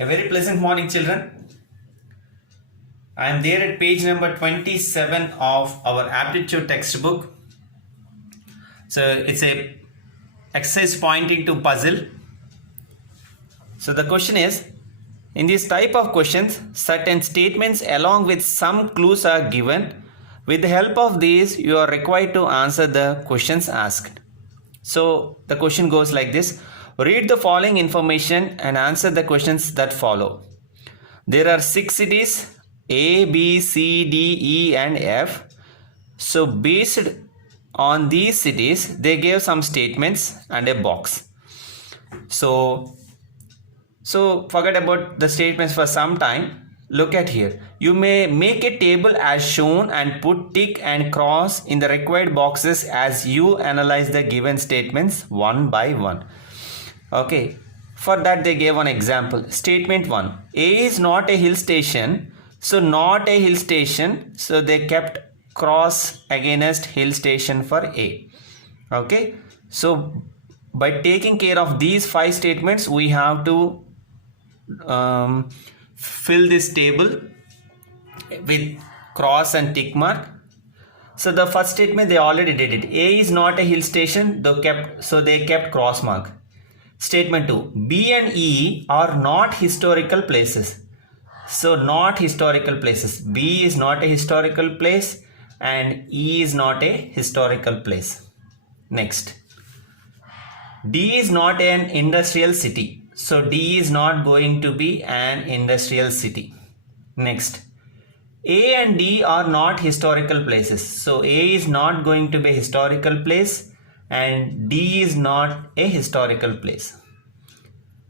A very pleasant morning, children. I am there at page number 27 of our aptitude textbook. So it's a exercise pointing to puzzle. So the question is, in this type of questions, certain statements along with some clues are given. With the help of these, you are required to answer the questions asked. So the question goes like this. Read the following information and answer the questions that follow. There are 6 cities A, B, C, D, E and F. So based on these cities, they gave some statements and a box. So forget about the statements for some time. Look at here. You may make a table as shown and put tick and cross in the required boxes as you analyze the given statements one by one. Okay. For that they gave one example. Statement 1. A is not a hill station. So not a hill station. So they kept cross against hill station for A. Okay. So by taking care of these 5 statements, we have to fill this table with cross and tick mark. So the first statement they already did it. A is not a hill station. They kept cross mark. Statement 2. B and E are not historical places. So not historical places. B is not a historical place and E is not a historical place. Next. D is not an industrial city. So D is not going to be an industrial city. Next. A and D are not historical places. So A is not going to be a historical place and D is not a historical place.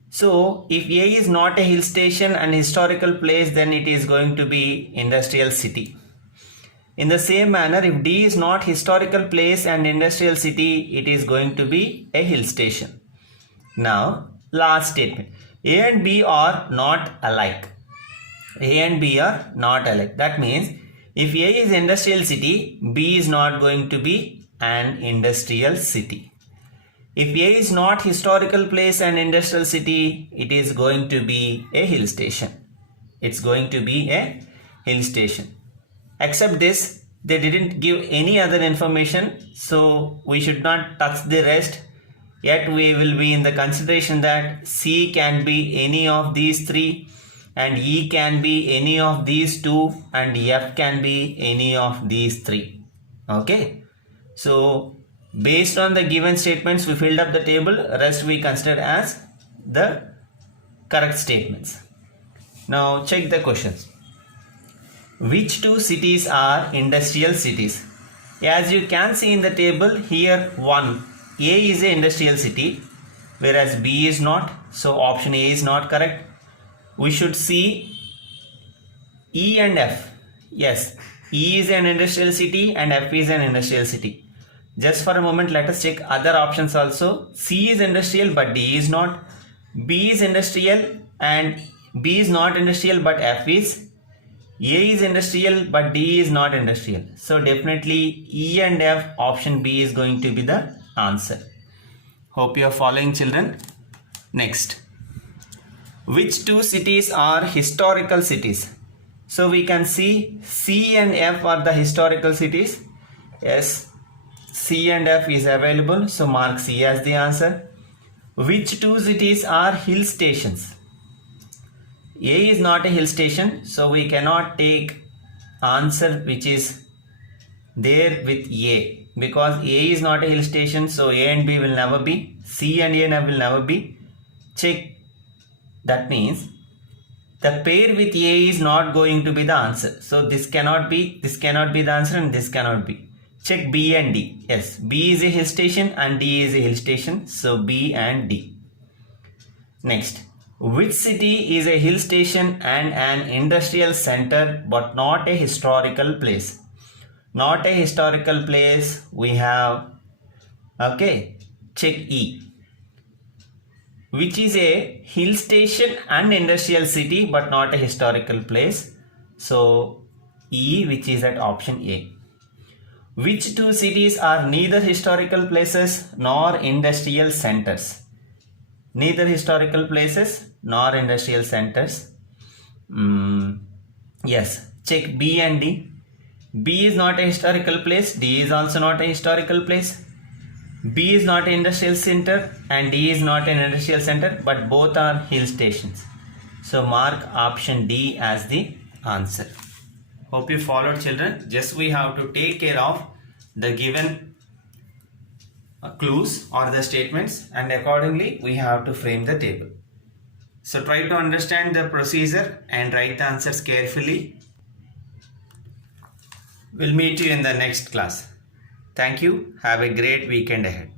So if A is not a hill station and historical place, then it is going to be industrial city. In the same manner, if D is not historical place and industrial city, it is going to be a hill station. Now, last statement. A and B are not alike. A and B are not alike. That means if A is industrial city, B is not going to be an industrial city. If A is not historical place and industrial city, it is going to be a hill station. It's going to be a hill station. Except this, they didn't give any other information, so we should not touch the rest. Yet we will be in the consideration that C can be any of these 3 and E can be any of these 2 and F can be any of these 3. Okay. So based on the given statements, we filled up the table. Rest we consider as the correct statements. Now check the questions. Which 2 cities are industrial cities? As you can see in the table here, 1. A is an industrial city, whereas B is not. So option A is not correct. We should see E and F. Yes, E is an industrial city and F is an industrial city. Just for a moment, let us check other options also. C is industrial but D is not. B is industrial and B is not industrial but F is. A is industrial but D is not industrial. So definitely E and F, option B is going to be the answer. Hope you are following, children. Next. Which 2 cities are historical cities? So we can see C and F are the historical cities. Yes. C and F is available. So mark C as the answer. Which 2 cities are hill stations? A is not a hill station. So we cannot take answer which is there with A. Because A is not a hill station, so A and B will never be. C and A will never be. Check. That means the pair with A is not going to be the answer. So this cannot be the answer and this cannot be. Check B and D. Yes, B is a hill station and D is a hill station. So B and D. Next. Which city is a hill station and an industrial center but not a historical place? Not a historical place, we have, okay, check E. Which is a hill station and industrial city but not a historical place. So E, which is at option A. Which 2 cities are neither historical places nor industrial centers? Neither historical places nor industrial centers. Yes, check B and D. B is not a historical place, D is also not a historical place. B is not an industrial center and D is not an industrial center, but both are hill stations. So mark option D as the answer. Hope you followed, children. Just we have to take care of the given clues or the statements, and accordingly we have to frame the table. So try to understand the procedure and write the answers carefully. We'll meet you in the next class. Thank you. Have a great weekend ahead.